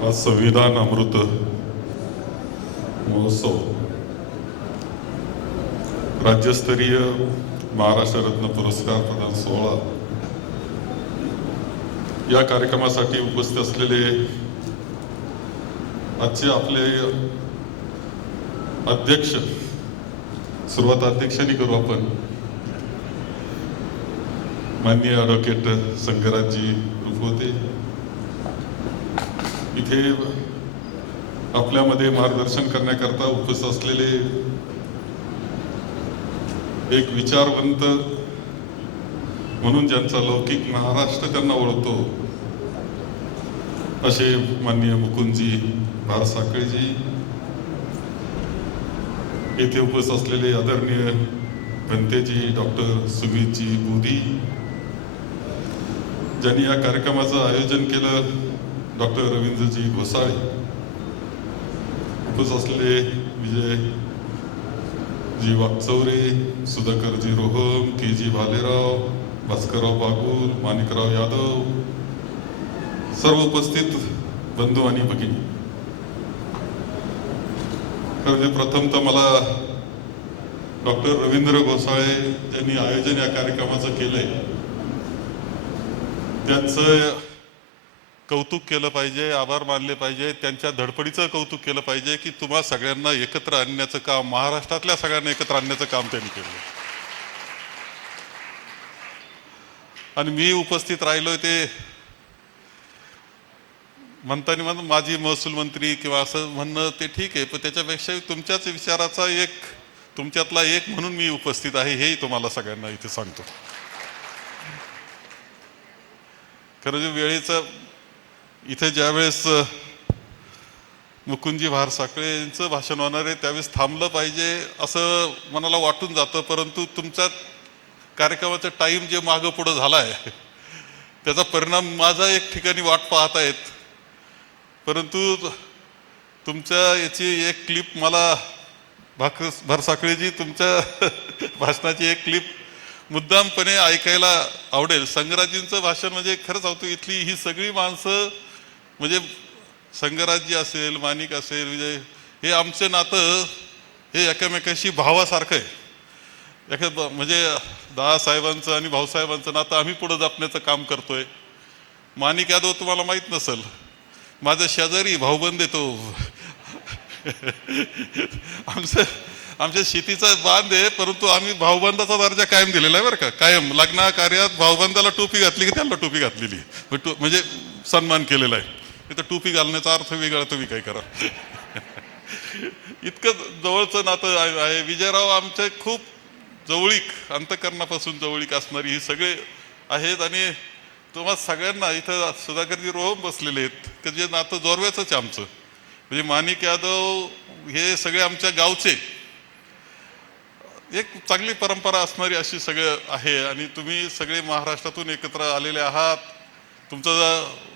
आज संविधान अमृत महोत्सव राज्यस्तरीय महाराष्ट्र रत्न पुरस्कार प्रदान सोहळा या कार्यक्रमासाठी उपस्थित असलेले आजचे आपले अध्यक्ष, सुरुवात अध्यक्षांनी करू आपण, माननीय ॲडव्होकेट संगराजी रुपवते, इथे आपल्यामध्ये मार्गदर्शन करण्याकरता उपस्थित असलेले एक विचारवंत म्हणून ज्यांचा लौकिक महाराष्ट्र त्यांना ओळखतो असे माननीय मुकुंदजी भारसाखळेजी, येथे उपस्थित असलेले आदरणीय भंतेजी डॉक्टर सुमितजी बुधी, ज्यांनी या कार्यक्रमाचं आयोजन केलं डॉक्टर रवींद्रजी घोसाळे, उपस्थित असलेले विजयजी वाकचौरे, सुधाकरजी रोहम, के.जी. भालेराव, भास्करराव बागुल, माणिकराव यादव, सर्व उपस्थित बंधू आणि भगिनी, खरं प्रथम तर मला डॉक्टर रवींद्र घोसाळे ज्यांनी आयोजन या कार्यक्रमाचं केलंय त्यांचं कौतुक केलं पाहिजे, आभार मानले पाहिजे, त्यांच्या धडपडीचं कौतुक केलं पाहिजे की तुम्हा सगळ्यांना एकत्र आणण्याचं काम, महाराष्ट्रातल्या सगळ्यांना एकत्र आणण्याचं काम त्यांनी केलं. आणि मी उपस्थित राहिलोय ते म्हणताना माझी महसूल मंत्री किंवा असं म्हणणं ते ठीक आहे, पण त्याच्यापेक्षा तुमच्याच विचाराचा एक, तुमच्यातला एक म्हणून मी उपस्थित आहे, हेही तुम्हाला सगळ्यांना इथे सांगतो. खरं जे वेळेचं इथे ज्यावेळेस मुकुंदजी भारसाखळेंचं भाषण होणार आहे त्यावेळेस थांबलं पाहिजे असं मनाला वाटून जातं, परंतु तुमच्या कार्यक्रमाचा टाईम जे मागं पुढं झाला आहे त्याचा परिणाम माझा एक ठिकाणी वाट पाहत आहेत. परंतु तुमच्या याची एक क्लिप मला भारसाखळेजी तुमच्या भाषणाची एक क्लिप मुद्दामपणे ऐकायला आवडेल. संगराजींचं भाषण म्हणजे खरंच सांगतो, इथली ही सगळी माणसं म्हणजे संगराजी असेल, माणिक असेल, विजय, हे आमचं नातं हे एकमेकांशी भावासारखं आहे. म्हणजे दादासाहेबांचं आणि भाऊसाहेबांचं नातं आम्ही पुढं जपण्याचं काम करतोय. माणिक यादव तुम्हाला माहीत नसेल, माझा शेजारी भाऊबंद येतो, आमच्या शेतीचा बांध आहे, परंतु आम्ही भाऊबंदाचा दर्जा कायम दिलेला आहे बरं का. कायम लग्न कार्यात भाऊबंदाला टोपी घातली की त्यांना टोपी घातलेली, म्हणजे सन्मान केलेला आहे. इथं टोपी घालण्याचा अर्थ वेगळा, तुम्ही काय करा. इतकं जवळचं नातं आहे. विजयराव आमचे खूप जवळीक, अंतकरणापासून जवळीक असणारी ही सगळे आहेत. आणि तुम्हा सगळ्यांना इथं सुधाकरजी रोहम बसलेले आहेत, ते जे नातं जोरव्याचंच आहे आमचं. म्हणजे माणिक यादव हे सगळे आमच्या गावचे, एक चांगली परंपरा असणारी अशी सगळं आहे. आणि तुम्ही सगळे महाराष्ट्रातून एकत्र आलेले आहात. तुमचं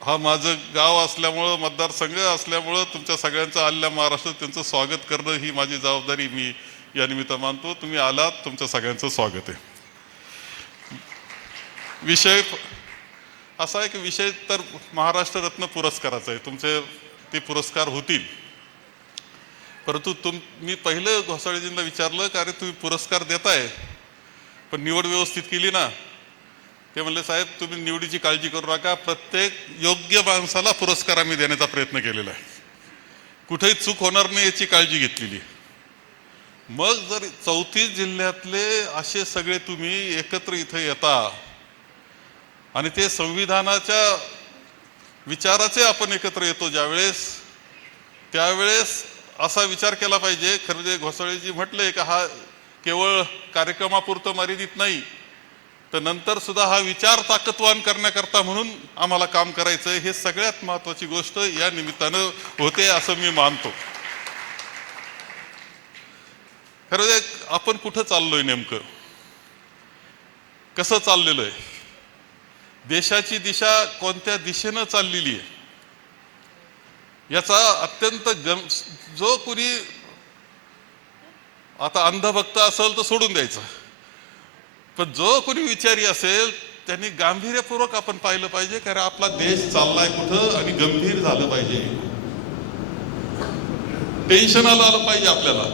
हा माझं गाव असल्यामुळं, मतदारसंघ असल्यामुळं तुमच्या सगळ्यांचं आलेल्या महाराष्ट्रात त्यांचं स्वागत करणं ही माझी जबाबदारी मी या निमित्त मानतो. तुम्ही आलात, तुमच्या सगळ्यांचं स्वागत आहे. विषय असा आहे की विषय तर महाराष्ट्र रत्न पुरस्काराचा आहे. तुमचे ते पुरस्कार होतील, परंतु मी पहिलं घोसाळेजींना विचारलं का अरे तुम्ही पुरस्कार देताय पण निवड व्यवस्थित केली ना. ते म्हणले साहेब तुम्ही निवडीची काळजी करू नका, प्रत्येक योग्य माणसाला पुरस्कार आम्ही देण्याचा प्रयत्न केलेला आहे, कुठेही चूक होणार नाही याची काळजी घेतलेली. मग जर 34 जिल्ह्यातले असे सगळे तुम्ही एकत्र इथं येता आणि ते संविधानाच्या विचाराचे आपण एकत्र येतो ज्यावेळेस, त्यावेळेस असा विचार केला पाहिजे. खरं जे घोसाळेजी म्हटलंय का हा केवळ कार्यक्रमापुरतं मर्यादित नाही, तर नंतर सुद्धा हा विचार ताकदवान करण्याकरता म्हणून आम्हाला काम करायचंय. हे सगळ्यात महत्वाची गोष्ट या निमित्तानं होते असं मी मानतो. खरं आपण कुठं चाललोय, नेमकं कसं चाललेलो आहे, देशाची दिशा कोणत्या दिशेनं चाललेली आहे याचा अत्यंत जो कोणी आता अंधभक्त असेल तर सोडून द्यायचं, पण जो कोणी विचारी असेल त्यांनी गांभीर्यपूर्वक आपण पाहिलं पाहिजे, कारण आपला देश चाललाय कुठं आणि गंभीर झालं पाहिजे. टेन्शन आलं पाहिजे, आपल्याला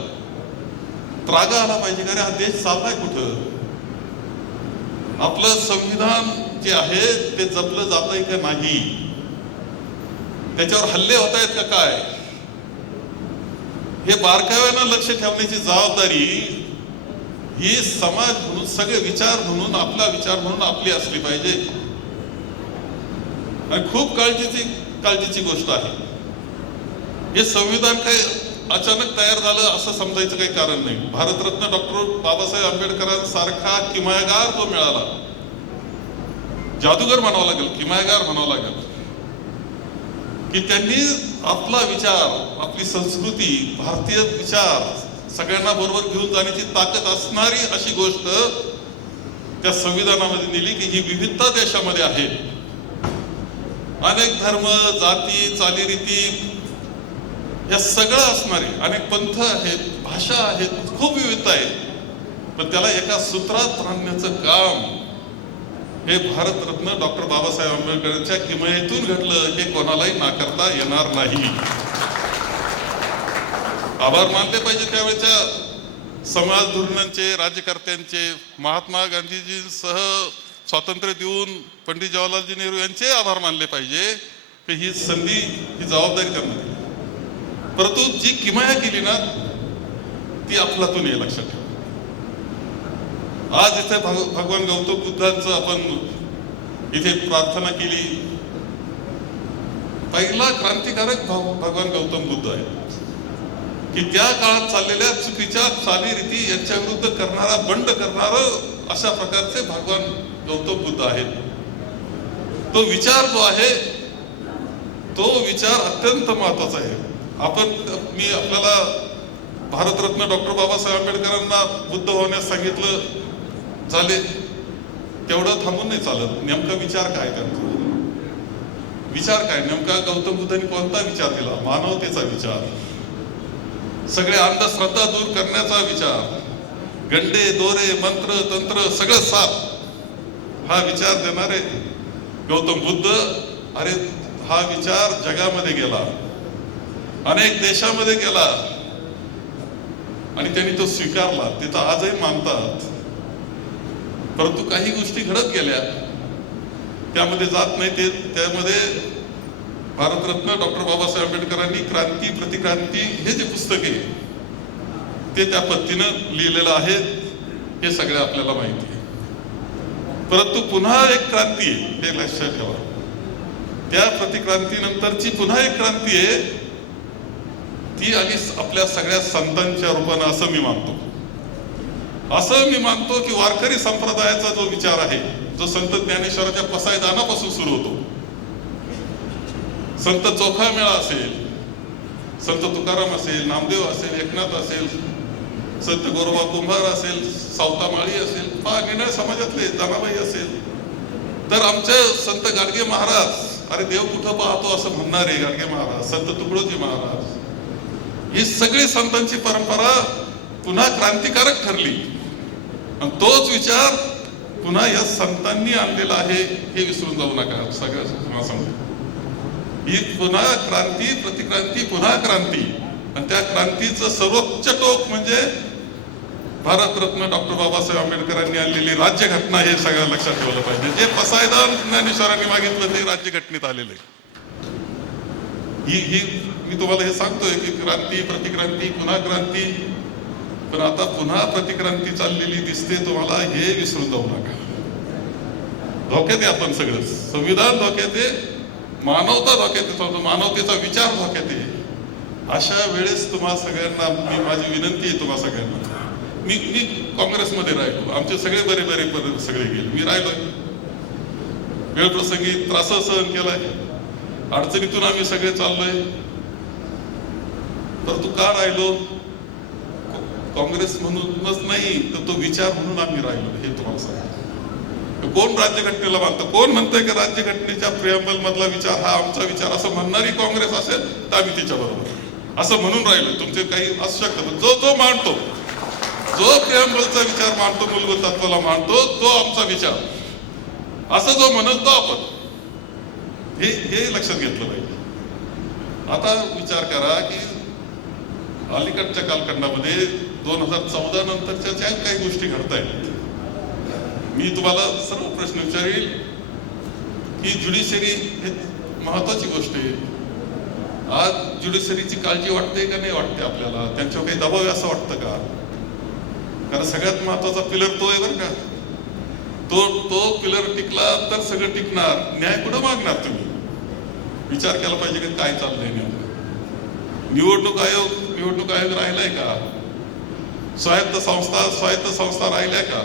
त्रागा आला पाहिजे, कारण हा देश चाललाय कुठं. आपलं संविधान जे आहे ते जपलं जातंय का नाही, त्याच्यावर हल्ले होत आहेत का काय, हे बारकाव्यानं लक्ष ठेवण्याची जबाबदारी ही समाज म्हणून, सगळे विचार म्हणून, आपला विचार म्हणून आपली असली पाहिजे. आणि खूप काळजीची गोष्ट आहे. हे संविधान काही अचानक तयार झालं असं समजायचं काही कारण नाही. भारतरत्न डॉक्टर बाबासाहेब आंबेडकरांसारखा किमयागार जो मिळाला, जादूगर म्हणावं लागेल, किमयागार म्हणावं लागेल, की त्यांनी आपला विचार, आपली संस्कृती, भारतीय विचार सगळ्यांना बरोबर घेऊन जाण्याची ताकद असणारी अशी गोष्ट त्या संविधानामध्ये दिली, की ही विविधता देशामध्ये आहे. अनेक धर्म, जाती, चालीरीती या सगळं असणारे अनेक पंथ आहेत, भाषा आहेत, खूप विविधता आहे. पण त्याला एका सूत्रात बांधण्याचं काम हे भारतरत्न डॉक्टर बाबासाहेब आंबेडकरांच्या किमयेतून घडलं, हे कोणालाही नाकारता येणार नाही. आभार मानले पाहिजे त्यावेळेच्या समाज धोरणांचे, राज्यकर्त्यांचे, महात्मा गांधीजींसह स्वातंत्र्य देऊन पंडित जवाहरलालजी नेहरू यांचे आभार मानले पाहिजे, की ही संधी, ही जबाबदारी त्यांना दिली. परंतु जी किमया केली ना, ती अफलातून आहे, लक्षात ठेवा. आज इथे भगवान गौतम बुद्धांचं आपण इथे प्रार्थना केली. पहिला क्रांतिकारक भगवान गौतम बुद्ध आहे, की त्या काळात चाललेल्या चुकीच्या चालीरीती यांच्या विरुद्ध करणारा, बंड करणारा अशा प्रकारचे भगवान गौतम बुद्ध आहेत. तो विचार जो आहे, तो विचार अत्यंत महत्वाचा आहे. मी आपल्याला भारतरत्न डॉक्टर बाबासाहेब आंबेडकरांना बुद्ध होण्यास सांगितलं, झाले, तेवढं थांबून नाही चालत. नेमका विचार काय त्यांचा, विचार काय नेमका, गौतम बुद्धांनी कोणता विचार दिला? मानवतेचा विचार, सगळे अंधश्रद्धा दूर करण्याचा विचार, गंडे, दोरे, मंत्र, तंत्र सगळं साफ, हा विचार देणारे गौतम बुद्ध. अरे हा विचार जगामध्ये गेला, अनेक देशामध्ये गेला, आणि त्यांनी तो स्वीकारला. तिथं आजही मानतात. परंतु काही गोष्टी घडत गेल्या, त्यामध्ये जात नाही. त्यामध्ये भारतरत्न डॉक्टर बाबासाहेब आंबेडकरांनी क्रांती प्रतिक्रांती हे जे पुस्तक आहे ते त्या पद्धतीनं लिहिलेलं आहे, हे सगळं आपल्याला माहिती आहे. परंतु पुन्हा एक क्रांती आहे, हे लक्षात ठेवा. त्या प्रतिक्रांतीनंतरची पुन्हा एक क्रांती आहे, ती आली आपल्या सगळ्या संतांच्या रूपानं, असं मी मानतो. असं मी मानतो की वारकरी संप्रदायाचा जो विचार आहे, जो संत ज्ञानेश्वराच्या पसायदानापासून सुरू होतो, संत चोखामेळा असेल, संत तुकाराम असेल, नामदेव असेल, एकनाथ असेल, संत गोरोबा कुंभार असेल, सावतामाळी असेल, निनाळ समाजातले जनाबाई असेल, तर आमचे संत गाडगे महाराज, अरे देव कुठं पाहतो असं म्हणणारे गाडगे महाराज, संत तुकडोजी महाराज, ही सगळी संतांची परंपरा पुन्हा क्रांतिकारक ठरली. आणि तोच विचार पुन्हा या संतांनी आणलेला आहे, हे विसरून जाऊ नका. सगळ्या सांगतो, ही पुन्हा क्रांती प्रतिक्रांती, पुन्हा क्रांती. आणि त्या क्रांतीचं सर्वोच्च टोक म्हणजे भारतरत्न डॉक्टर बाबासाहेब आंबेडकरांनी आणलेली राज्यघटना, हे सगळं लक्षात ठेवलं पाहिजे. जे पसायदान ज्ञानेश्वरांनी मागितलं ते राज्यघटनेत आलेलं आहे. ही मी तुम्हाला हे सांगतोय की क्रांती प्रतिक्रांती पुन्हा क्रांती, पण आता पुन्हा प्रतिक्रांती चाललेली दिसते तुम्हाला, हे विसरून जाऊ नका. धोक्यात आहे आपण सगळं, संविधान धोक्यात आहे, मानवता धोक्यात आहे, मानवतेचा विचार धोक्यात आहे. अशा वेळेस तुम्हा सगळ्यांना माझी विनंती आहे, तुम्हा सगळ्यांना, मी काँग्रेसमध्ये राहिलो, आमचे सगळे बरे सगळे गेले, मी राहिलोय, वेळ प्रसंगी त्रास सहन केलाय, अडचणीतून आम्ही सगळे चाललोय. तर तू का राहिलो? काँग्रेस म्हणूनच नाही, तर तो विचार म्हणून आम्ही राहिलो, हे तुम्हाला सांगतो. कोण राज्यघटनेला मानतं? कोण म्हणतंय की राज्यघटनेच्या प्रिअम्बल मधला विचार हा आमचा विचार, असं म्हणणारी काँग्रेस असेल तर आम्ही तिच्या बरोबर, असं म्हणून राहिलो. तुमचे काही असू शकतं, जो मानतो, जो प्रिअम्बलचा विचार मानतो, मूलभूत तत्वाला मानतो, तो आमचा विचार. असं जो म्हणतो आपण, हे लक्षात घेतलं पाहिजे. आता विचार करा की अलीकडच्या कालखंडामध्ये 2014 नंतरच्या ज्या काही गोष्टी घडतायत, मी तुम्हाला सर्व प्रश्न विचारेल की ज्युडिशरी हे महत्वाची गोष्ट आहे. आज ज्युडिशरीची काळजी वाटते का नाही वाटते आपल्याला? त्यांच्यावर काही दबाव आहे असं वाटतं का? कारण सगळ्यात महत्वाचा पिलर तो आहे बरं का. तो पिलर टिकला तर सगळं टिकणार. न्याय कुठं मागणार तुम्ही? विचार केला पाहिजे की काय चाललंय नेमकं. निवडणूक आयोग राहिलाय का? स्वायत्त संस्था राहिल्या का?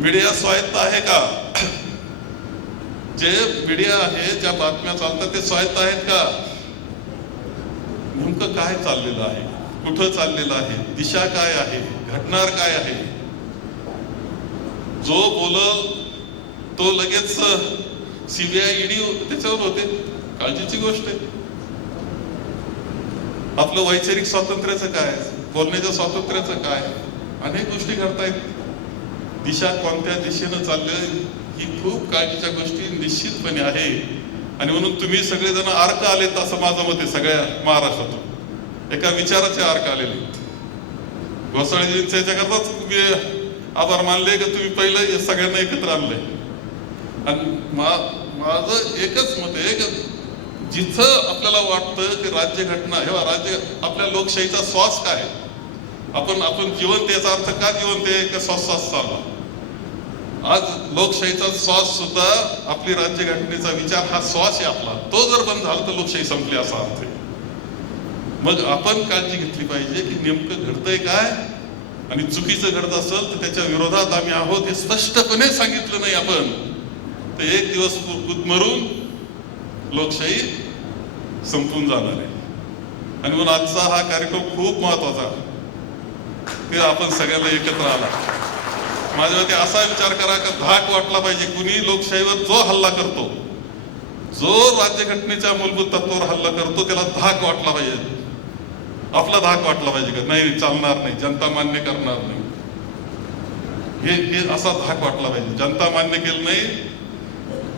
मीडिया स्वायत्त आहे का? जे मीडिया आहे, ज्या बातम्या चालतात ते स्वायत्त आहेत का? नेमकं काय चाललेलं आहे? कुठं चाललेलं आहे? दिशा काय आहे? घडणार काय आहे? जो बोलल तो लगेच सीबीआय ईडी त्याच्यावर होते. काळजीची गोष्ट आहे. आपलं वैचारिक स्वातंत्र्याचं काय, बोलण्याच्या स्वातंत्र्याचं काय, अनेक गोष्टी घडतायत. दिशा कोणत्या दिशेनं चाललंय ही खूप काळजीच्या गोष्टी निश्चितपणे आहे. आणि म्हणून तुम्ही सगळेजण आर्क आलेत असं माझं मत आहे. सगळ्या महाराष्ट्रातून एका विचाराचे आर्क आलेले. घोसाळेजींच्या याच्याकरताच तुम्ही आभार मानले की तुम्ही पहिलं सगळ्यांना एकत्र आणलंय. आणि माझं एकच मत आहे की जिथं आपल्याला वाटतं की राज्यघटना हे आपल्या लोकशाहीचा श्वास काय, आपण जिवंत, याचा अर्थ का जिवंत आहे का श्वास चालला. आज लोकशाहीचा श्वास सुद्धा आपली राज्यघटनेचा विचार हा श्वास आहे आपला. तो जर बंद झाला तर लोकशाही संपली असा अर्थ आहे. मग आपण काळजी घेतली पाहिजे की नेमकं घडतंय काय, आणि चुकीचं घडत असेल तर त्याच्या विरोधात आम्ही आहोत हे स्पष्टपणे सांगितलं नाही आपण तर एक दिवस गुदमरून लोकशाही संपून जाणार आहे. आणि म्हणून आजचा हा कार्यक्रम खूप महत्वाचा की आपण सगळ्यांना एकत्र आला. माझ्या मते असा विचार करा की धाक वाटला पाहिजे. कुणी लोकशाहीवर जो हल्ला करतो, जो राज्यघटनेच्या मूलभूत तत्वावर हल्ला करतो, त्याला धाक वाटला पाहिजे. आपला धाक वाटला पाहिजे का नाही चालणार नाही, जनता मान्य करणार नाही, हे असा धाक वाटला पाहिजे. जनता मान्य केलं नाही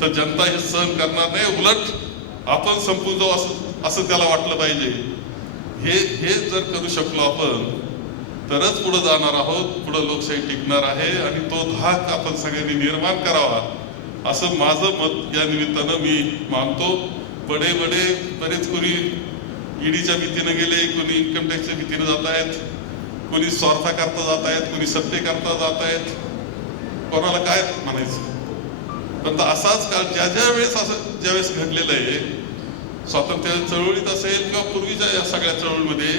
तर जनता हे सहन करणार नाही, उलट आपण संपून जाऊ असं त्याला वाटलं पाहिजे. हे जर करू शकलो आपण तरच पुढे जाणार आहोत, पुढे लोकशाही टिकणार आहे. आणि तो धाक आपण सगळ्यांनी निर्माण करावा असं माझं मत या निमित्तानं मी मानतो. बरेच कोणी ईडीच्या भीतीने गेले, कोणी इन्कम टॅक्सच्या भीतीने जात आहेत, कोणी स्वार्थाकरता जात आहेत, कोणी सत्तेकरता जात आहेत. कोणाला काय म्हणायचं? पण असाच काळ ज्यावेळेस घडलेलं आहे, स्वातंत्र्य चळवळीत असेल किंवा पूर्वीच्या या सगळ्या चळवळीमध्ये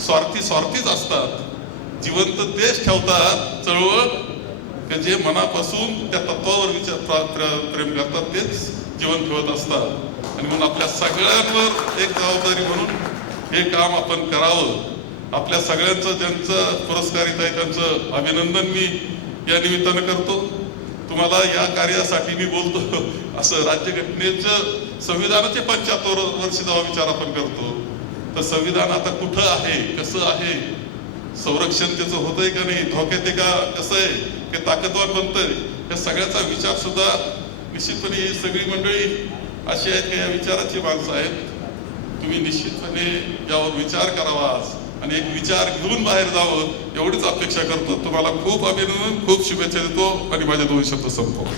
स्वार्थीच असतात. जिवंत तेच ठेवतात चळवळ जे मनापासून त्या तत्वावर प्रेम करतात, तेच जीवन ठेवत असतात. आणि म्हणून आपल्या सगळ्यांवर एक जबाबदारी म्हणून हे काम आपण करावं. आपल्या सगळ्यांचं ज्यांचं पुरस्कारित आहे त्यांचं अभिनंदन मी या निमित्तानं करतो. तुम्हाला या कार्यासाठी मी बोलतो असं राज्यघटनेचं संविधानाचे 75 वर्ष जेव्हा विचार आपण करतो तर संविधान आता कुठं आहे, कसं आहे, संरक्षण त्याचं होतंय का नाही, धोक्यात आहे का, कसं आहे की ताकदवान बनतंय, या सगळ्याचा विचार सुद्धा निश्चितपणे ही सगळी मंडळी अशी आहेत की या विचाराची माणसं आहेत. तुम्ही निश्चितपणे यावर विचार करावा आज आणि एक विचार घेऊन बाहेर जावं एवढीच अपेक्षा करतो. तुम्हाला खूप अभिनंदन, खूप शुभेच्छा देतो आणि माझे 2 शब्द संपवतो.